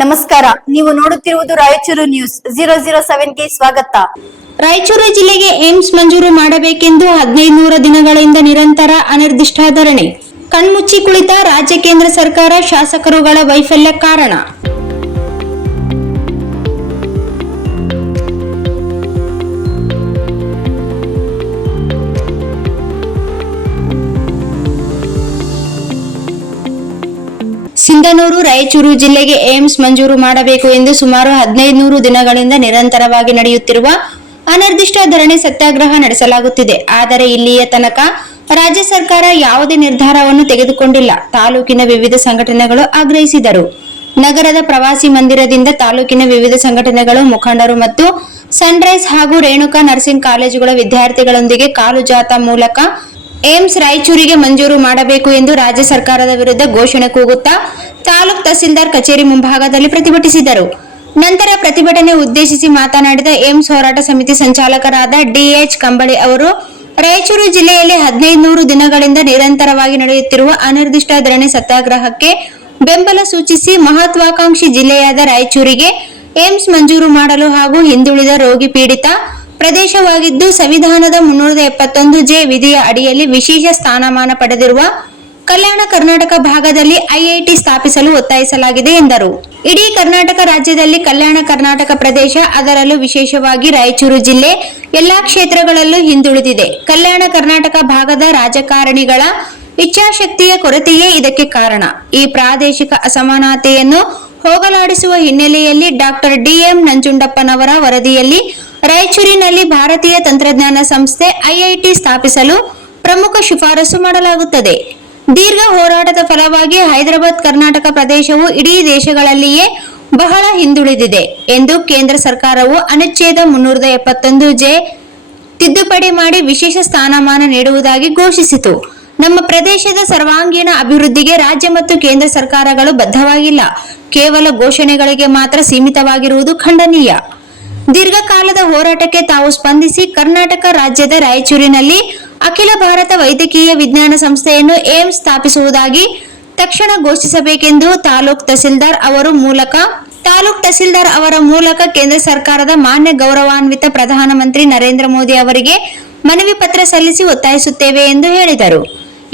ನಮಸ್ಕಾರ, ನೀವು ನೋಡುತ್ತಿರುವುದು ರಾಯಚೂರು ನ್ಯೂಸ್ 007ಗೆ ಸ್ವಾಗತ. ರಾಯಚೂರು ಜಿಲ್ಲೆಗೆ ಏಮ್ಸ್ ಮಂಜೂರು ಮಾಡಬೇಕೆಂದು 1500 ದಿನಗಳಿಂದ ನಿರಂತರ ಅನಿರ್ದಿಷ್ಟ ಧರಣಿ. ಕಣ್ಮುಚ್ಚಿ ಕುಳಿತ ರಾಜ್ಯ ಕೇಂದ್ರ ಸರ್ಕಾರ, ಶಾಸಕರುಗಳ ವೈಫಲ್ಯ ಕಾರಣ. ಸಿಂಧನೂರು ರಾಯಚೂರು ಜಿಲ್ಲೆಗೆ ಏಮ್ಸ್ ಮಂಜೂರು ಮಾಡಬೇಕು ಎಂದು ಸುಮಾರು 1500 ದಿನಗಳಿಂದ ನಿರಂತರವಾಗಿ ನಡೆಯುತ್ತಿರುವ ಅನಿರ್ದಿಷ್ಟ ಧರಣಿ ಸತ್ಯಾಗ್ರಹ ನಡೆಸಲಾಗುತ್ತಿದೆ. ಆದರೆ ಇಲ್ಲಿಯ ತನಕ ರಾಜ್ಯ ಸರ್ಕಾರ ಯಾವುದೇ ನಿರ್ಧಾರವನ್ನು ತೆಗೆದುಕೊಂಡಿಲ್ಲ. ತಾಲೂಕಿನ ವಿವಿಧ ಸಂಘಟನೆಗಳು ಆಗ್ರಹಿಸಿದರು. ನಗರದ ಪ್ರವಾಸಿ ಮಂದಿರದಿಂದ ತಾಲೂಕಿನ ವಿವಿಧ ಸಂಘಟನೆಗಳು, ಮುಖಂಡರು ಮತ್ತು ಸನ್ರೈಸ್ ಹಾಗೂ ರೇಣುಕಾ ನರ್ಸಿಂಗ್ ಕಾಲೇಜುಗಳ ವಿದ್ಯಾರ್ಥಿಗಳೊಂದಿಗೆ ಕಾಲು ಜಾಥಾ ಮೂಲಕ ಏಮ್ಸ್ ರಾಯಚೂರಿಗೆ ಮಂಜೂರು ಮಾಡಬೇಕು ಎಂದು ರಾಜ್ಯ ಸರ್ಕಾರದ ವಿರುದ್ಧ ಘೋಷಣೆ ಕೂಗುತ್ತಾ ತಾಲೂಕ್ ತಹಸೀಲ್ದಾರ್ ಕಚೇರಿ ಮುಂಭಾಗದಲ್ಲಿ ಪ್ರತಿಭಟಿಸಿದರು. ನಂತರ ಪ್ರತಿಭಟನೆ ಉದ್ದೇಶಿಸಿ ಮಾತನಾಡಿದ ಏಮ್ಸ್ ಹೋರಾಟ ಸಮಿತಿ ಸಂಚಾಲಕರಾದ ಡಿಎಚ್ ಕಂಬಳಿ ಅವರು, ರಾಯಚೂರು ಜಿಲ್ಲೆಯಲ್ಲಿ 1500 ದಿನಗಳಿಂದ ನಿರಂತರವಾಗಿ ನಡೆಯುತ್ತಿರುವ ಅನಿರ್ದಿಷ್ಟ ಧರಣಿ ಸತ್ಯಾಗ್ರಹಕ್ಕೆ ಬೆಂಬಲ ಸೂಚಿಸಿ ಮಹತ್ವಾಕಾಂಕ್ಷಿ ಜಿಲ್ಲೆಯಾದ ರಾಯಚೂರಿಗೆ ಏಮ್ಸ್ ಮಂಜೂರು ಮಾಡಲು ಹಾಗೂ ಹಿಂದುಳಿದ ರೋಗಿ ಪೀಡಿತ ಪ್ರದೇಶವಾಗಿದ್ದು ಸಂವಿಧಾನದ 371(ಜೆ) ವಿಧಿಯ ಅಡಿಯಲ್ಲಿ ವಿಶೇಷ ಸ್ಥಾನಮಾನ ಪಡೆದಿರುವ ಕಲ್ಯಾಣ ಕರ್ನಾಟಕ ಭಾಗದಲ್ಲಿ ಐಐಟಿ ಸ್ಥಾಪಿಸಲು ಒತ್ತಾಯಿಸಲಾಗಿದೆ ಎಂದರು. ಇಡೀ ಕರ್ನಾಟಕ ರಾಜ್ಯದಲ್ಲಿ ಕಲ್ಯಾಣ ಕರ್ನಾಟಕ ಪ್ರದೇಶ, ಅದರಲ್ಲೂ ವಿಶೇಷವಾಗಿ ರಾಯಚೂರು ಜಿಲ್ಲೆ ಎಲ್ಲಾ ಕ್ಷೇತ್ರಗಳಲ್ಲೂ ಹಿಂದುಳಿದಿದೆ. ಕಲ್ಯಾಣ ಕರ್ನಾಟಕ ಭಾಗದ ರಾಜಕಾರಣಿಗಳ ಇಚ್ಛಾಶಕ್ತಿಯ ಕೊರತೆಯೇ ಇದಕ್ಕೆ ಕಾರಣ. ಈ ಪ್ರಾದೇಶಿಕ ಅಸಮಾನತೆಯನ್ನು ಹೋಗಲಾಡಿಸುವ ಹಿನ್ನೆಲೆಯಲ್ಲಿ ಡಾಕ್ಟರ್ ಡಿ.ಎಂ. ನಂಜುಂಡಪ್ಪನವರ ವರದಿಯಲ್ಲಿ ರಾಯಚೂರಿನಲ್ಲಿ ಭಾರತೀಯ ತಂತ್ರಜ್ಞಾನ ಸಂಸ್ಥೆ ಐಐಟಿ ಸ್ಥಾಪಿಸಲು ಪ್ರಮುಖ ಶಿಫಾರಸು ಮಾಡಲಾಗುತ್ತದೆ. ದೀರ್ಘ ಹೋರಾಟದ ಫಲವಾಗಿ ಹೈದರಾಬಾದ್ ಕರ್ನಾಟಕ ಪ್ರದೇಶವು ಇಡೀ ದೇಶಗಳಲ್ಲಿಯೇ ಬಹಳ ಹಿಂದುಳಿದಿದೆ ಎಂದು ಕೇಂದ್ರ ಸರ್ಕಾರವು ಅನುಚ್ಛೇದ 371(ಜೆ) ತಿದ್ದುಪಡಿ ಮಾಡಿ ವಿಶೇಷ ಸ್ಥಾನಮಾನ ನೀಡುವುದಾಗಿ ಘೋಷಿಸಿತು. ನಮ್ಮ ಪ್ರದೇಶದ ಸರ್ವಾಂಗೀಣ ಅಭಿವೃದ್ಧಿಗೆ ರಾಜ್ಯ ಮತ್ತು ಕೇಂದ್ರ ಸರ್ಕಾರಗಳು ಬದ್ಧವಾಗಿಲ್ಲ, ಕೇವಲ ಘೋಷಣೆಗಳಿಗೆ ಮಾತ್ರ ಸೀಮಿತವಾಗಿರುವುದು ಖಂಡನೀಯ. ದೀರ್ಘಕಾಲದ ಹೋರಾಟಕ್ಕೆ ತಾವು ಸ್ಪಂದಿಸಿ ಕರ್ನಾಟಕ ರಾಜ್ಯದ ರಾಯಚೂರಿನಲ್ಲಿ ಅಖಿಲ ಭಾರತ ವೈದ್ಯಕೀಯ ವಿಜ್ಞಾನ ಸಂಸ್ಥೆಯನ್ನು ಏಮ್ಸ್ ಸ್ಥಾಪಿಸುವುದಾಗಿ ತಕ್ಷಣ ಘೋಷಿಸಬೇಕೆಂದು ತಾಲೂಕ್ ತಹಸೀಲ್ದಾರ್ ಅವರ ಮೂಲಕ ಕೇಂದ್ರ ಸರ್ಕಾರದ ಮಾನ್ಯ ಗೌರವಾನ್ವಿತ ಪ್ರಧಾನಮಂತ್ರಿ ನರೇಂದ್ರ ಮೋದಿ ಅವರಿಗೆ ಮನವಿ ಪತ್ರ ಸಲ್ಲಿಸಿ ಒತ್ತಾಯಿಸುತ್ತೇವೆ ಎಂದು ಹೇಳಿದರು.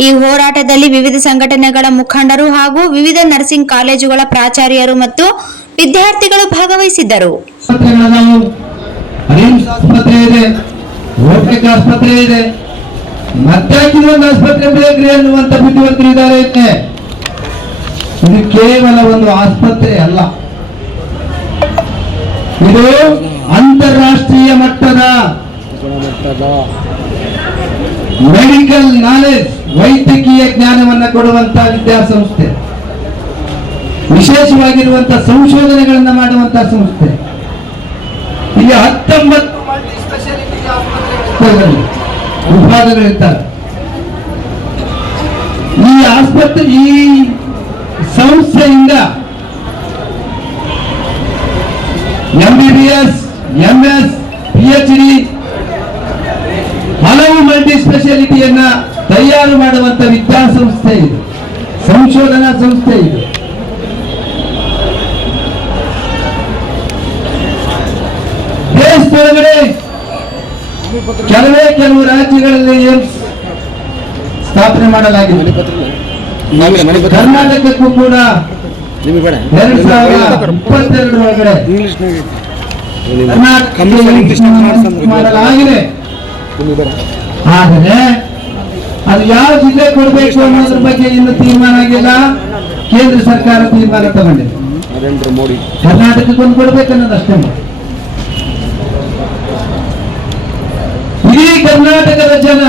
ಈ ಹೋರಾಟದಲ್ಲಿ ವಿವಿಧ ಸಂಘಟನೆಗಳ ಮುಖಂಡರು ಹಾಗೂ ವಿವಿಧ ನರ್ಸಿಂಗ್ ಕಾಲೇಜುಗಳ ಪ್ರಾಚಾರ್ಯರು ಮತ್ತು ವಿದ್ಯಾರ್ಥಿಗಳು ಭಾಗವಹಿಸಿದ್ದರು. ಆಸ್ಪತ್ರೆ ಬೇಕ್ರಿ ಅನ್ನುವಂತ ಬುದ್ಧಿವಂತರಿದ್ದಾರೆ. ಇದು ಕೇವಲ ಒಂದು ಆಸ್ಪತ್ರೆ ಅಲ್ಲ, ಇದು ಅಂತಾರಾಷ್ಟ್ರೀಯ ಮಟ್ಟದ ಮೆಡಿಕಲ್ ನಾಲೆಜ್, ವೈದ್ಯಕೀಯ ಜ್ಞಾನವನ್ನು ಕೊಡುವಂತಹ ವಿದ್ಯಾಸಂಸ್ಥೆ, ವಿಶೇಷವಾಗಿರುವಂತಹ ಸಂಶೋಧನೆಗಳನ್ನ ಮಾಡುವಂತಹ ಸಂಸ್ಥೆ. ಇಲ್ಲಿ 19 ವಿಭಾಗಗಳಿರ್ತಾರೆ. ಈ ಆಸ್ಪತ್ರೆ, ಈ ಸಂಸ್ಥೆಯಿಂದ MBBS, MS, PhD ಹಲವು ಮಲ್ಟಿ ಸ್ಪೆಷಾಲಿಟಿಯನ್ನ ತಯಾರು ಮಾಡುವಂತ ವಿದ್ಯಾಸಂಸ್ಥೆ ಇದು, ಸಂಶೋಧನಾ ಸಂಸ್ಥೆ ಇದು. ದೇಶದೊಳಗಡೆ ಕೆಲವು ರಾಜ್ಯಗಳಲ್ಲಿ ಏಮ್ಸ್ ಸ್ಥಾಪನೆ ಮಾಡಲಾಗಿದೆ. ಕರ್ನಾಟಕಕ್ಕೂ ಕೂಡ 2022 ಒಳಗಡೆ ಮಾಡಲಾಗಿದೆ. ಆದರೆ ಅದು ಯಾವ ಜಿಲ್ಲೆ ಕೊಡಬೇಕು ಅನ್ನೋದ್ರ ಬಗ್ಗೆ ಇನ್ನು ತೀರ್ಮಾನ ಆಗಿಲ್ಲ. ಕೇಂದ್ರ ಸರ್ಕಾರ ತೀರ್ಮಾನ ತಗೊಂಡಿದೆ, ಕರ್ನಾಟಕಕ್ಕೊಂದು ಕೊಡ್ಬೇಕನ್ನೋದಷ್ಟೇ. ಇಡೀ ಕರ್ನಾಟಕದ ಜನ,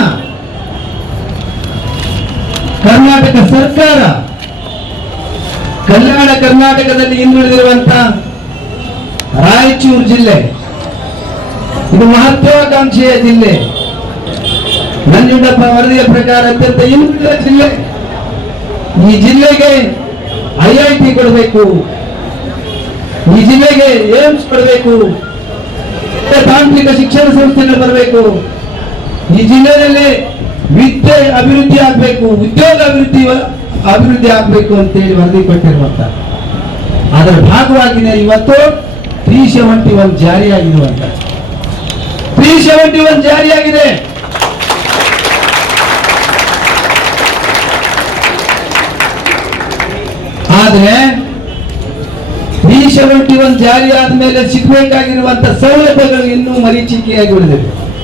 ಕರ್ನಾಟಕ ಸರ್ಕಾರ ಕಲ್ಯಾಣ ಕರ್ನಾಟಕದಲ್ಲಿ ಹಿಂದುಳಿದಿರುವಂತಹ ರಾಯಚೂರು ಜಿಲ್ಲೆ ಇದು ಮಹತ್ವಾಕಾಂಕ್ಷೆಯ ಜಿಲ್ಲೆ. ನಂಜುಂಡಪ್ಪ ವರದಿಯ ಪ್ರಕಾರ ಅತ್ಯಂತ ಹಿಂದುಳಿದ ಜಿಲ್ಲೆ. ಈ ಜಿಲ್ಲೆಗೆ ಐಐಟಿ ಕೊಡಬೇಕು, ಈ ಜಿಲ್ಲೆಗೆ ಏಮ್ಸ್ ಕೊಡಬೇಕು, ತಾಂತ್ರಿಕ ಶಿಕ್ಷಣ ಸಂಸ್ಥೆಗಳು ಬರಬೇಕು, ಈ ಜಿಲ್ಲೆಯಲ್ಲಿ ವಿದ್ಯೆ ಅಭಿವೃದ್ಧಿ ಆಗಬೇಕು, ಉದ್ಯೋಗ ಅಭಿವೃದ್ಧಿ ಆಗಬೇಕು ಅಂತೇಳಿ ವರದಿ ಕೊಟ್ಟಿರುವಂತ. ಅದರ ಭಾಗವಾಗಿನೇ ಇವತ್ತು 371 ಜಾರಿಯಾಗಿರುವಂತ 371 ಜಾರಿಯಾಗಿದೆ. ಆದ್ರೆ 371 ಜಾರಿ ಆದ ಮೇಲೆ ಸಿಗಬೇಕಾಗಿರುವಂತ ಸೌಲಭ್ಯಗಳು ಇನ್ನೂ ಮರೀಚಿಕೆಯಾಗಿ ಉಳಿದಿವೆ.